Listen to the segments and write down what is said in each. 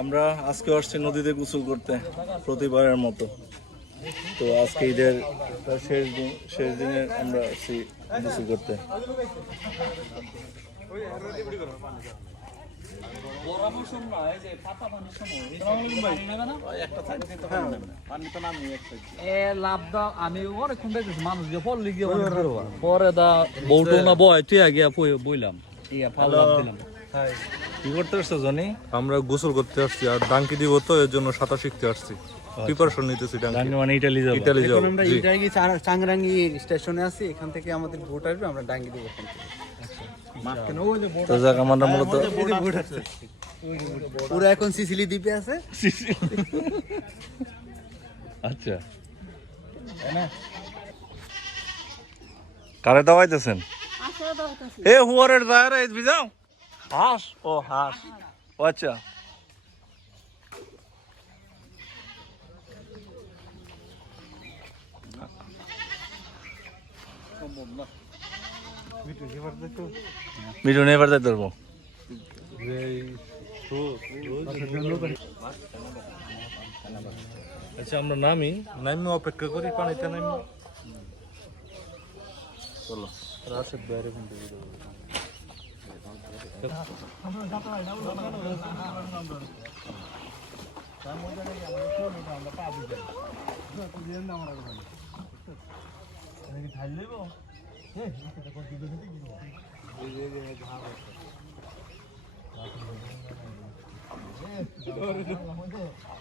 আমরা আজকে আসছি নদীতে গোসল করতে প্রতিবারের মতো। তো আজকে ঈদের শেষ দিনে আমরা আসছি গোসল করতে। আমি অনেকক্ষণ দেখতেছি মানুষ গিয়ে পড়লে গিয়ে পরে দা বউটো না বয় তুই আগে বইলাম কি করতে আসছো জনি? আমরা গোসল করতে আসছি আর ডাঙ্কি দিব তো এর জন্য সাঁতার শিখতে আসছি, প্রিপারেশন নিতেছি। ডাঙ্কি মানে ইটালি যাবো। ইতালি যাবো। আমরা ইটালি চাংরাঙ্গি স্টেশনে আছি, এখান থেকে আমাদের বোট আসবে, আমরা ডাঙ্গি দেবো ওখান থেকে। তো যাক, আমরা মূলত পুরো এখন সিসিলি দ্বীপে আছে। আচ্ছা, কারে দাওয়াইতেছেন? এ হুয়ারের দায়রা ইজ বিজাও হাঁস। ও হাঁস, ও আচ্ছা। মিঠু নেবার যাই ধরবো। আচ্ছা, আমরা নামি অপেক্ষা করি, পানিতে নামি। চলো রাশেদ বাইরে কিন্তু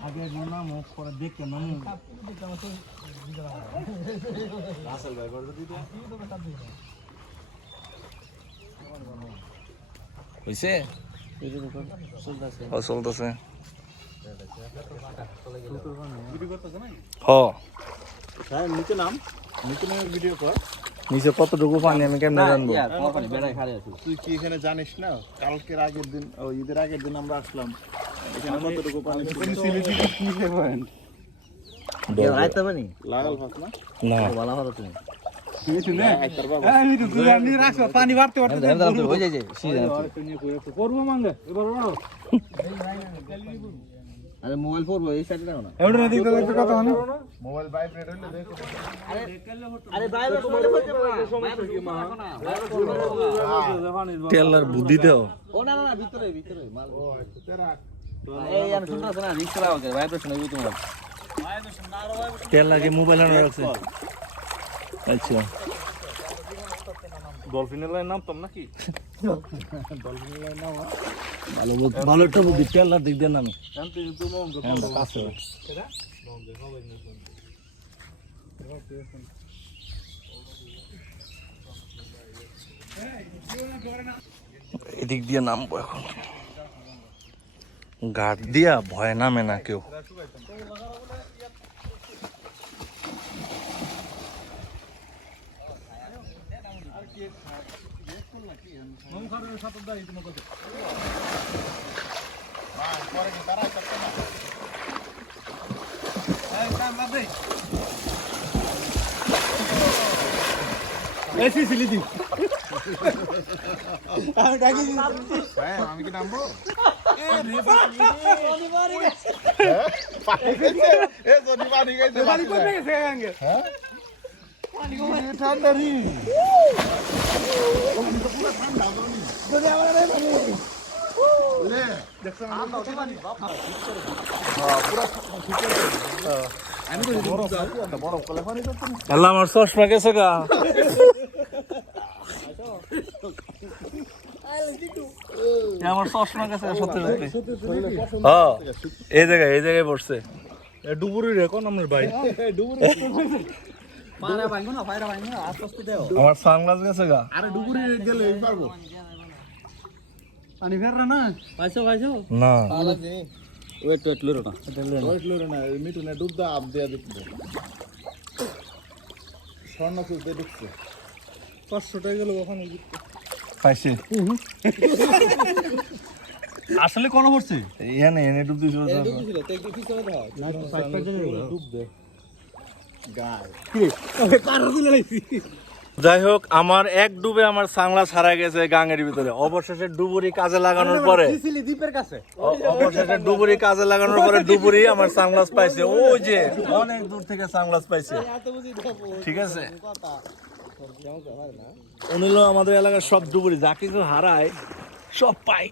আগে নাম পরে দেখতে নাম হইছে, চলতেছে। নিচে নাম, নিচে নাম ভিডিও কর। নিচে কতটুকু পানি আমি কেমনে জানবো? তুই কি এখানে জানিস না, কালকের আগের দিন ঈদের আগের দিন আমরা আসলাম, এখানে কতটুকু পানি লাগাল ফাঁস না পানি বাড়তে মোবাইল পড়বো এই সাইডে না মোবাইল ভাইব্রেট হইলে দেখো। তেলার বুদ্ধি দাও। তেল লাগে মোবাইল আনা রাখছে। আচ্ছা, ডলফিনের লাইন নামতাম নাকি? ভালো একটা বুদ্ধি। তেলার দিক দিয়ে নামি এদিক দিয়ে নামবো এখন। ঘাট দিয়া ভয় নামে না কেউ। আমি কি নামবো? ঠান্ডা রি আমার চশমা গেছে গা। আমার চশমা গেছে সত্যি সত্যি। হ্যাঁ, এই জায়গায় পড়ছে। ডুবুরি রে কোন আমার ভাই? আমার সানগ্লাস গেছে গা। আরে ডুবুরি গেলে পারবো পানি ফের না পাইছো না ওয়েট লরো না মিটু না ডুব দা আপ দেয়া দেখতে স্বর্ণ খুঁজতে ঢুকছে 500 টাকা গেল ওখানে পাইছি। আসলে কোন পড়ছে? এনে ডুব দিছিল। ডুব দে গায় কি পার দিলে লাইছি যাই হোক, আমার এক ডুবে আমার সাংলাস হারাই গেছে গাঙের ভিতরে। অবশেষে ডুবুরি কাজে লাগানোর পরে অবশেষে ডুবুরি কাজে লাগানোর পরে ডুবুরি আমার সাংলাস পাইছে। ওই যে অনেক দূর থেকে সাংলাস পাইছে। ঠিক আছে, উনি হলো আমাদের এলাকার সব ডুবুরি, যা কিছু হারায় সব পাই।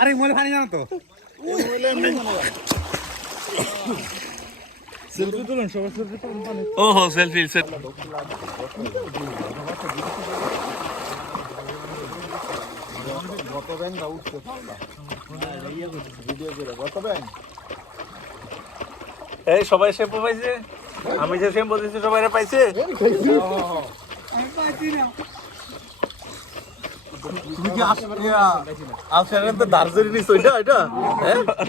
আরে মনে পানি জানো তো সেলফি তুলেন সবাই, সেলফি তুলেন পানি। ওহো, সেলফি এই সবাই শ্যাম্পু পাইছে? আমি যে শ্যাম্পু দিচ্ছি সবাই পাইছে? দার্জিলিং নিছো এটা? এটা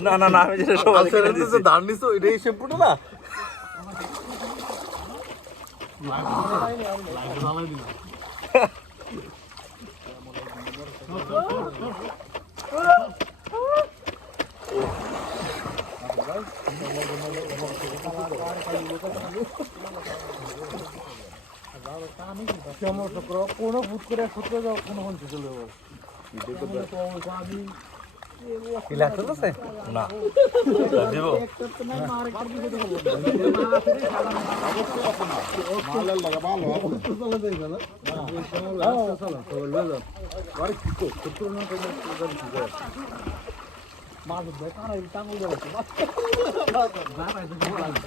না না না, আমি যেটা সবাই ধার নিছো এটা এই শ্যাম্পুটা না। কোনো ফুট করে সত্য যাও কোনো হচ্ছে চলে যাবো না দিব মাছ